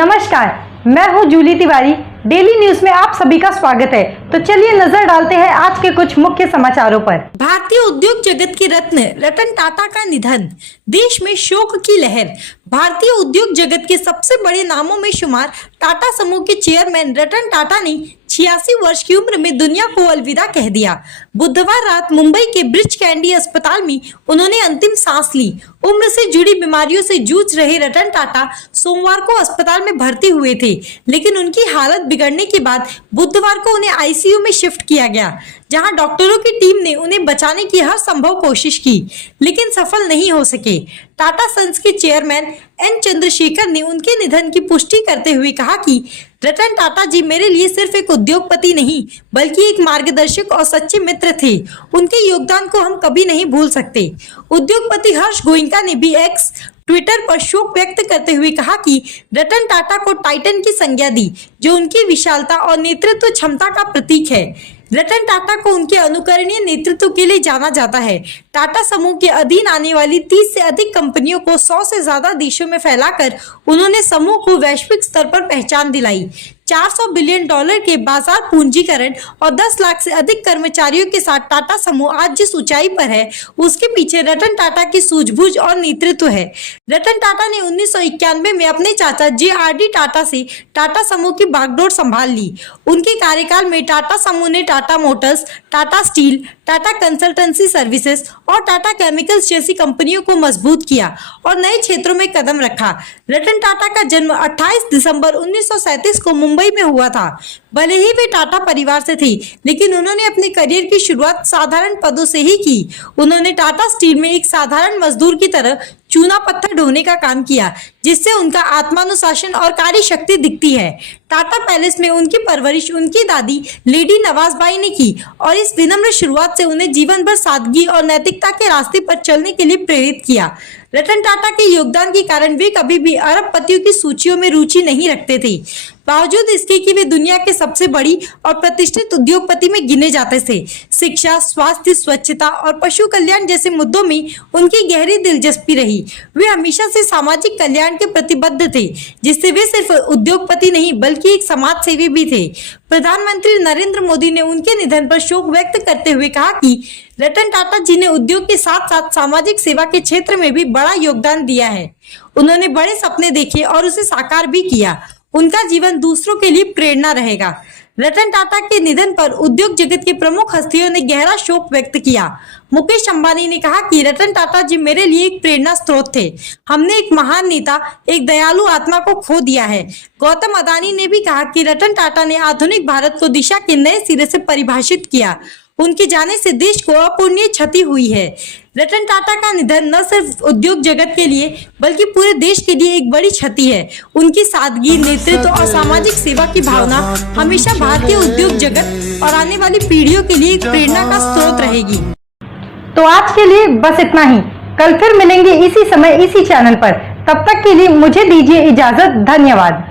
नमस्कार, मैं हूं जूली तिवारी। डेली न्यूज में आप सभी का स्वागत है। तो चलिए नजर डालते हैं आज के कुछ मुख्य समाचारों पर। भारतीय उद्योग जगत के रत्न रतन टाटा का निधन, देश में शोक की लहर। भारतीय उद्योग जगत के सबसे बड़े नामों में शुमार टाटा समूह के चेयरमैन रतन टाटा ने 86 वर्ष की उम्र में दुनिया को अलविदा कह दिया। बुधवार रात मुंबई के ब्रिच कैंडी अस्पताल में उन्होंने अंतिम सांस ली। उम्र से जुड़ी बीमारियों से जूझ रहे रतन टाटा सोमवार को अस्पताल में भर्ती हुए थे, लेकिन उनकी हालत बिगड़ने के बाद बुधवार को उन्हें आईसीयू में शिफ्ट किया गया, जहां डॉक्टरों की टीम ने उन्हें बचाने की हर संभव कोशिश की, लेकिन सफल नहीं हो सके। टाटा सन्स के चेयरमैन एन चंद्रशेखर ने उनके निधन की पुष्टि करते हुए कहा कि रतन टाटा जी मेरे लिए सिर्फ एक उद्योगपति नहीं, बल्कि एक मार्गदर्शक और सच्चे मित्र थे। उनके योगदान को हम कभी नहीं भूल सकते। उद्योगपति हर्ष गोयनका ने भी एक्स ट्विटर पर शोक व्यक्त करते हुए कहा कि रतन टाटा को टाइटन की संज्ञा दी, जो उनकी विशालता और नेतृत्व क्षमता का प्रतीक है। रतन टाटा को उनके अनुकरणीय नेतृत्व के लिए जाना जाता है। टाटा समूह के अधीन आने वाली 30 से अधिक कंपनियों को 100 से ज्यादा देशों में फैलाकर उन्होंने समूह को वैश्विक स्तर पर पहचान दिलाई। 400 बिलियन डॉलर के बाजार पूंजीकरण और 10 लाख से अधिक कर्मचारियों के साथ टाटा समूह आज जिस ऊंचाई पर है, उसके पीछे रतन टाटा की सूझबूझ और नेतृत्व है। रतन टाटा ने 1991 में अपने चाचा JRD टाटा से टाटा समूह की बागडोर संभाल ली। उनके कार्यकाल में टाटा समूह ने Tata Motors, Tata steel, Tata consultancy services और टाटा केमिकल्स जैसी कंपनियों को मजबूत किया और नए क्षेत्रों में कदम रखा। रतन टाटा का जन्म 28 दिसंबर 1937 को मुंबई में हुआ था। भले ही वे टाटा परिवार से थे, लेकिन उन्होंने अपने करियर की शुरुआत साधारण पदों से ही की। उन्होंने टाटा स्टील में एक साधारण मजदूर की तरह चूना पत्थर ढोने का काम किया, जिससे उनका आत्मानुशासन और कार्य शक्ति दिखती है। टाटा पैलेस में उनकी परवरिश उनकी दादी लेडी नवाजबाई ने की और इस विनम्र शुरुआत से उन्हें जीवन भर सादगी और नैतिकता के रास्ते पर चलने के लिए प्रेरित किया। रतन टाटा के योगदान के कारण वे कभी भी अरबपतियों की सूचियों में रुचि नहीं रखते थे, बावजूद इसके कि वे दुनिया के सबसे बड़ी और प्रतिष्ठित उद्योगपति में गिने जाते थे। शिक्षा, स्वास्थ्य, स्वच्छता और पशु कल्याण जैसे मुद्दों में उनकी गहरी दिलचस्पी रही। वे हमेशा से सामाजिक कल्याण के प्रतिबद्ध थे, जिससे वे सिर्फ उद्योगपति नहीं बल्कि एक समाज सेवी भी थे। प्रधानमंत्री नरेंद्र मोदी ने उनके निधन पर शोक व्यक्त करते हुए कहा कि रतन टाटा जी ने उद्योग के साथ साथ सामाजिक सेवा के क्षेत्र में भी बड़ा योगदान दिया है। उन्होंने बड़े सपने देखे और उसे साकार भी किया। उनका जीवन दूसरों के लिए प्रेरणा रहेगा। रतन टाटा के निधन पर उद्योग जगत के प्रमुख हस्तियों ने गहरा शोक व्यक्त किया। मुकेश अंबानी ने कहा कि रतन टाटा जी मेरे लिए एक प्रेरणा स्रोत थे। हमने एक महान नेता, एक दयालु आत्मा को खो दिया है। गौतम अदानी ने भी कहा कि रतन टाटा ने आधुनिक भारत को दिशा के नए सिरे से परिभाषित किया। उनके जाने से देश को अपूरणीय क्षति हुई है। रतन टाटा का निधन न सिर्फ उद्योग जगत के लिए बल्कि पूरे देश के लिए एक बड़ी क्षति है। उनकी सादगी, नेतृत्व और सामाजिक सेवा की भावना हमेशा भारतीय उद्योग जगत और आने वाली पीढ़ियों के लिए एक प्रेरणा का स्रोत रहेगी। तो आज के लिए बस इतना ही। कल फिर मिलेंगे इसी समय इसी चैनल पर। तब तक के लिए मुझे दीजिए इजाजत। धन्यवाद।